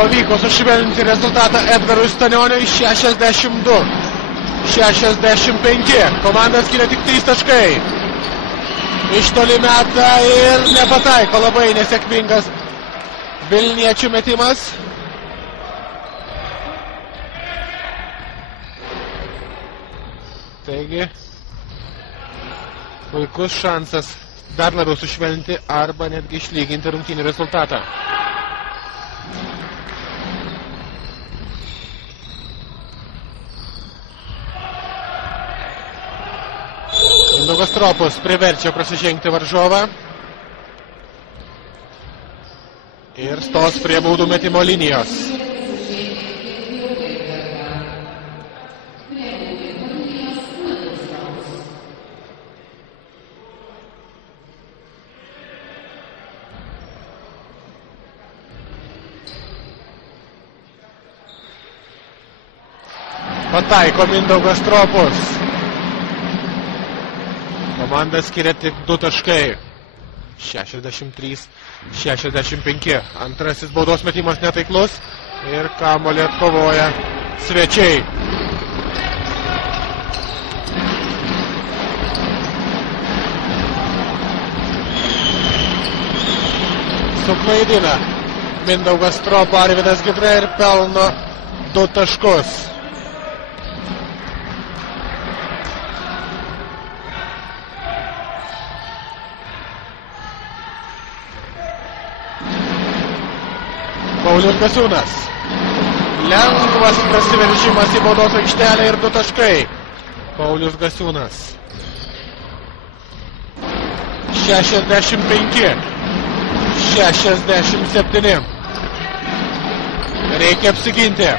Pavyko sušvelninti rezultatą Edgarui Stanioniui 62-65. Komanda skiria tik 3 taškai. Iš toli meta ir nepataiko. Labai nesėkmingas vilniečių metimas. Taigi, puikus šansas dar labiau sušvelninti arba netgi išlyginti rungtynių rezultatą. Mindaugas Stropus priverčia prasižengti varžovą ir stos prie baudų metimo linijos. Pataiko Mindaugas Stropus. Komanda skiria tik 2 taškai. 63-65. Antrasis baudos metimas netaiklus. Ir kamuolį atkovoja svečiai. Suklaidina Mindaugas Stropą Arvydas Gidra ir pelno 2 taškus. Paulius Gasiūnas. Lengvas prasiveržimas į baudos aikštelę ir 2 taškai. Paulius Gasiūnas. 65-67. Reikia apsiginti.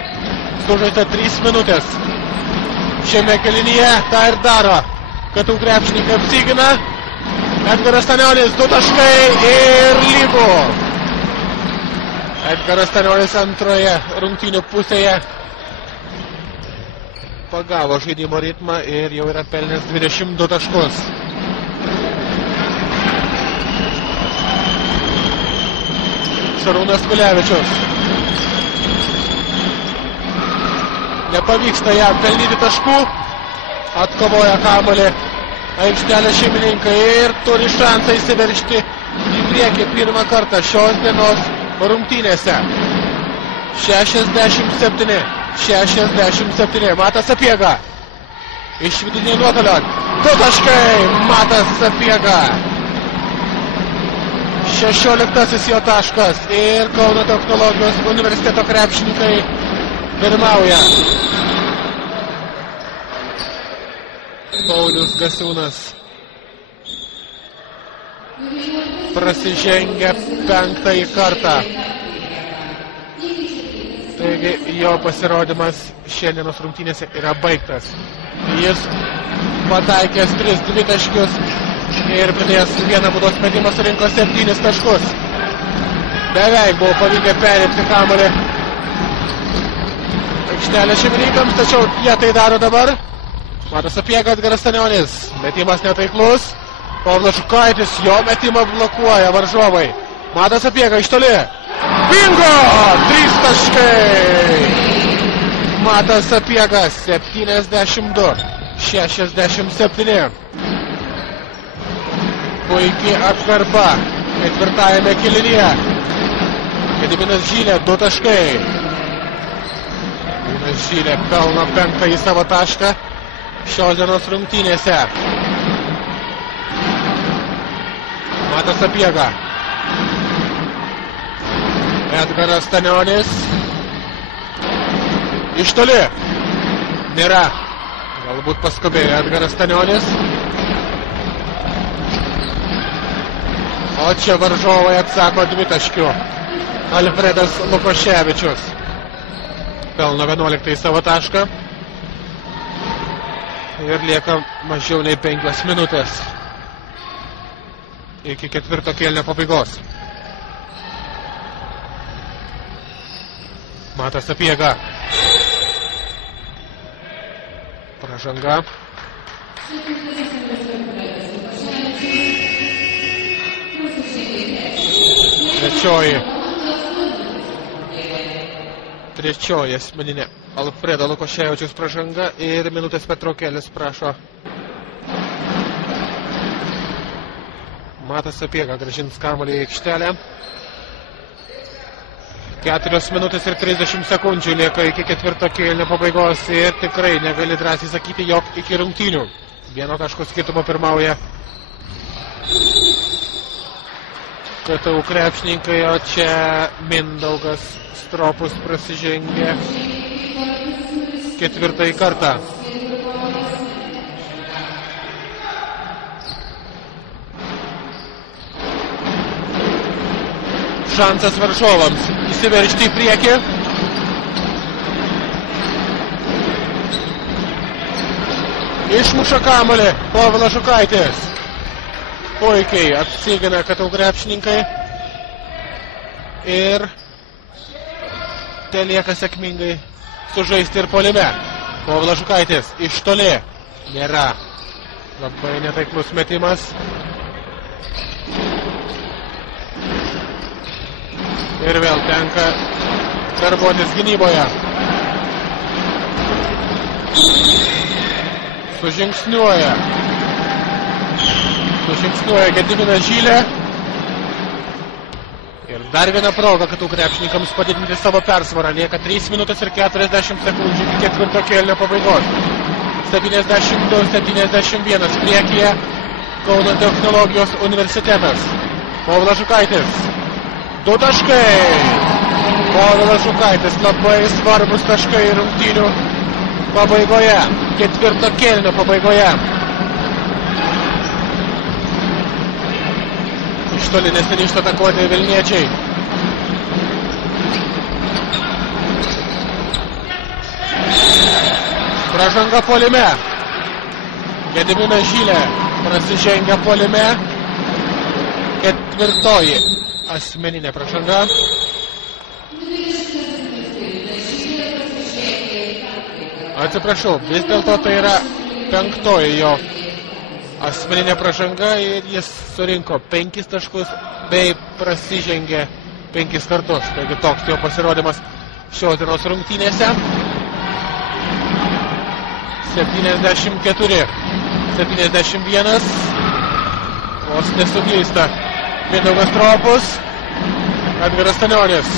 Sužaista 3 minutės. Šiame kėlinyje tą ir daro. Katų krepšininkai apsigina. Edgaras Stanionis 2 taškai ir lygu. Edgaras Stanionis antroje rungtynių pusėje pagavo žaidimo ritmą ir jau yra pelnęs 22 taškus. Šarūnas Kulevičius. Nepavyksta jam pelnyti taškų. Atkovoja kamuolį aikštelės šeimininkai ir turi šansą įsiveržti į priekį pirmą kartą šios dienos rungtynėse. 67-67. Matas Sapiega. Iš vidutinio nuotolio. 2 taškai. Matas Sapiega. 16 jo taškas. Ir Kauno technologijos universiteto krepšininkai pirmauja. Paulius Gasiūnas prasižengia 5. kartą. Taigi jo pasirodymas šiandienos rungtynėse yra baigtas. Jis pataikęs 3 dvitaškius ir pridėjęs vieną baudos metimą surinko 7 taškus. Beveik buvo pavykę perimti kamuolį aikštelės šeimininkams, tačiau jie tai daro dabar. Matas Sapiega, Edgaras Stanionis. Metimas netaiklus. Paulius Žukaitis jo metimą blokuoja varžovai. Matas Sapiega iš toli. Bingo! 3 taškai. Matas Sapiega 72-67. Puikiai atkarpa ketvirtajame kėlinyje. Gediminas Žylė 2 taškai. Gediminas Žylė pelno 5 savo tašką šios dienos rungtynėse. Matas Sapiega. Edgaras Stanionis. Iš toli. Nėra. Galbūt paskubėjo Edgaras Stanionis. O čia varžovai atsako 2 taškių. Alfredas Lukoševičius. Pelno 11 savo tašką. Ir lieka mažiau nei 5 minutės iki 4 kėlinio pabaigos. Matas Sapiega. Pražanga. Trečioji Trečioji asmeninė Alfredo Lukoševičiaus pražanga ir minutės pertraukėlės prašo Matas Sapiega grąžins kamuolį į aikštelę. 4 minutės ir 30 sekundžių lieka iki ketvirto kėlinio pabaigos ir tikrai negali drąsiai sakyti, jog iki rungtynių. 1 taško skirtumo pirmauja KTU krepšininkai, o čia Mindaugas Stropus prasižengė 4. kartą. Šansas varžovams įsiveržti į priekį. Išmuša kamuolį Povilas Žukaitis. Puikiai apsigina KTU krepšininkai. Ir telieka sėkmingai sužaisti ir puolime. Povilas Žukaitis iš toli. Nėra. Labai netaiklus metimas. Ir vėl tenka darbuotis gynyboje. Sužingsniuoja Gediminas Žylė. Ir dar viena proga, kad krepšininkams padidinti savo persvarą. Lieka 3 minutės ir 40 sekundžių iki ketvirto kėlinio pabaigos. 72-71 priekyje Kauno technologijos universitetas. Povilas Žukaitis. 2 taškai. Povilas Žukaitis, labai svarbus taškai rungtynių pabaigoje. Ketvirto kėlinio pabaigoje. Iš toli nesiryžta atakuoti vilniečiai. Pražanga puolime. Gediminas Žylė prasižengia puolime. Ketvirtoji asmeninė pražanga. Atsiprašau, vis dėlto tai yra 5. jo asmeninė pražanga ir jis surinko 5 taškus bei prasižengė 5 kartus. Taigi toks jo pasirodymas šios dienos rungtynėse. 74-71. Vos nesuklysta Mindaugas Stropus. Edgaras Stanionis.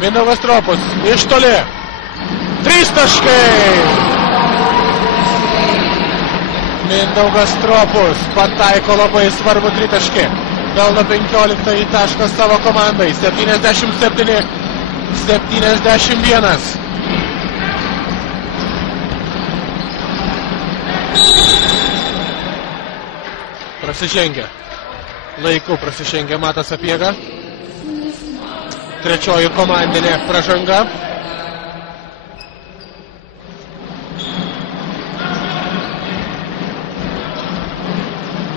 Mindaugas Stropus iš toli. 3 taškai. Mindaugas Stropus pataiko labai svarbu 3 taškį. Pelno 15 tašką savo komandai. 77-71. Prasižengia. Laiku prasižengia Matas Sapiega. Trečioji komandinė pražanga.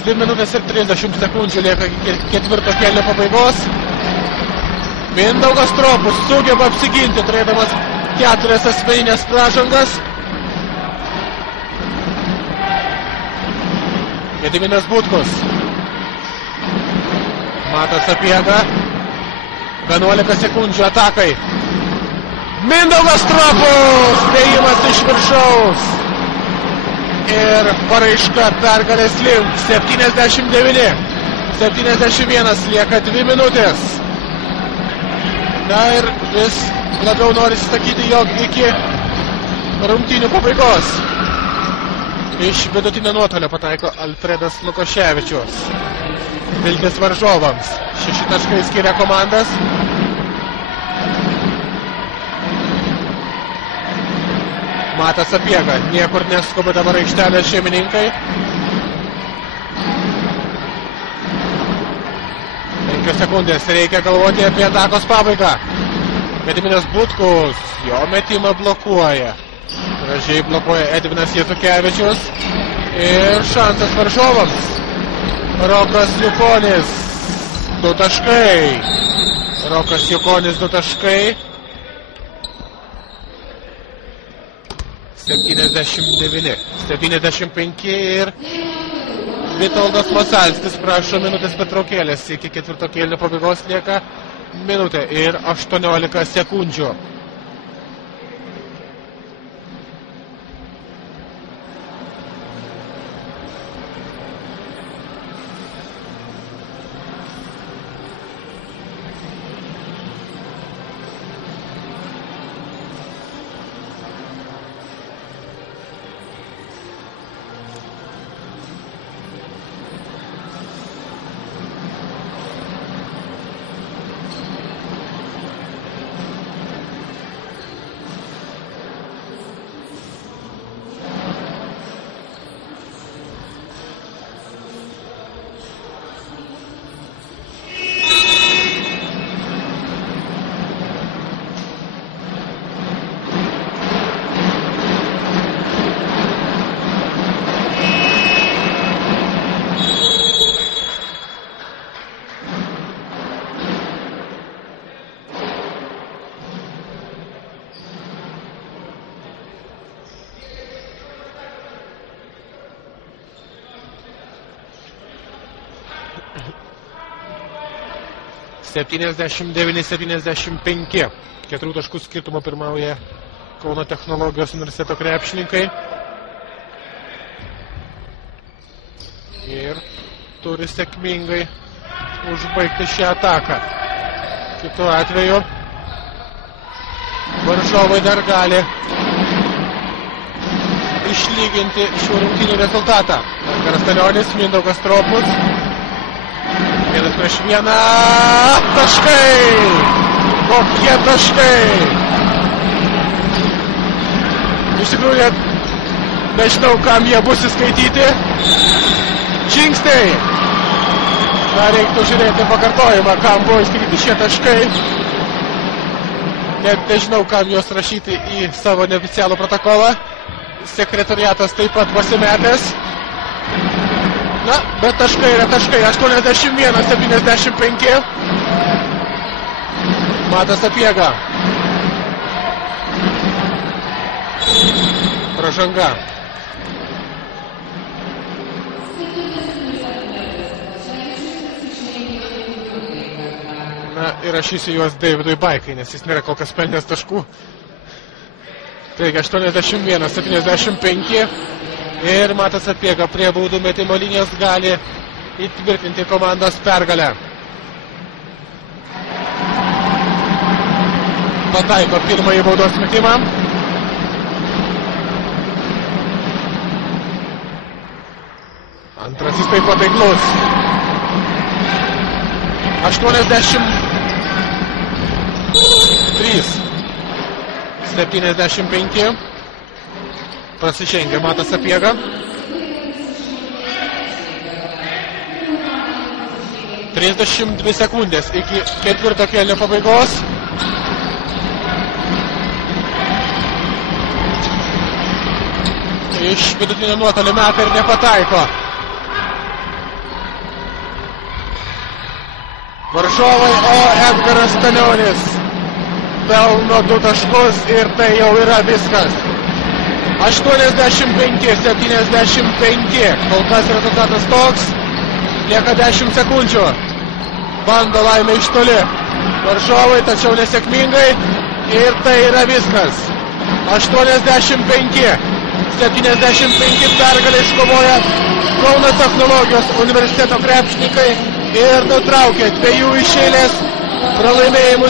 Minutės ir 30 sekundžių lieka iki ketvirto kėlinio pabaigos. Mindaugas Stropus sugeba apsiginti, turėdamas 4 asmeninės pražangas. Gediminas Butkus. Matas Sapiega. 11 sekundžių atakai. Mindaugas Stropus. Dėjimas iš viršaus. Ir paraiška pergalės link. 79-71. Lieka 2 minutės. Na ir vis labiau nori sakyti, jog iki rungtynių pabaigos. Iš vidutinio nuotolio pataiko Alfredas Lukoševičius. Viltis varžovams. 6 taškai skiria komandas. Matas Sapiega. Niekur neskuba dabar aikštelės šeimininkai. 5 sekundės. Reikia galvoti apie atakos pabaigą. Gediminas Butkus. Jo metimą blokuoja. Gražiai blokuoja Edvinas Jėzukevičius. Ir šansas varžovams. Rokas Jukonis. 2 taškai. Rokas Jukonis 2 taškai. 79-75 ir Vitoldas Masalskis prašo minutės pertraukėlės. Iki ketvirto kėlinio pabaigos lieka minutė ir 18 sekundžių. 79-75. 4 taškų skirtumo pirmauja Kauno technologijos universiteto krepšininkai. Ir turi sėkmingai užbaigti šią ataką. Kitu atveju varžovai dar gali išlyginti šių rungtynių rezultatą. Edgaras Stanionis, Mindaugas Stropus. 1-1. Taškai! Kokie taškai! Iš tikrųjų, nežinau, kam jie bus įskaityti. Žingsniai! Dar reiktų žiūrėti pakartojimą, kam buvo įskaityti šie taškai. Net nežinau, kam juos rašyti į savo neoficialų protokolą. Sekretariatas taip pat pasimetęs. Na, bet taškai yra taškai. 81-75. Matas Sapiega. Pražanga. Na, įrašysiu juos Davidui Baikai, nes jis nėra kol kas pelnęs taškų. Taigi 81-75 ir Matas Sapiega prie baudų metimo linijos gali įtvirtinti komandos pergalę. Pataiko pirmąjį baudos metimą. Antrasis taip pat taiklus. 83-75. Prasižengia Matas Sapiega. 32 sekundės iki ketvirto kėlinio pabaigos. Iš vidutinio nuotolio meta ir nepataiko. Varžovai, o Edgaras Stanionis pelno 2 taškus ir tai jau yra viskas. 85-75. Kol kas rezultatas toks. Lieka 10 sekundžių. Bando laimę iš toli. Varžovai, tačiau nesėkmingai. Ir tai yra viskas. 85-75 pergalę iškovoja Kauno technologijos universiteto krepšininkai ir nutraukė 2 iš eilės pralaimėjimus.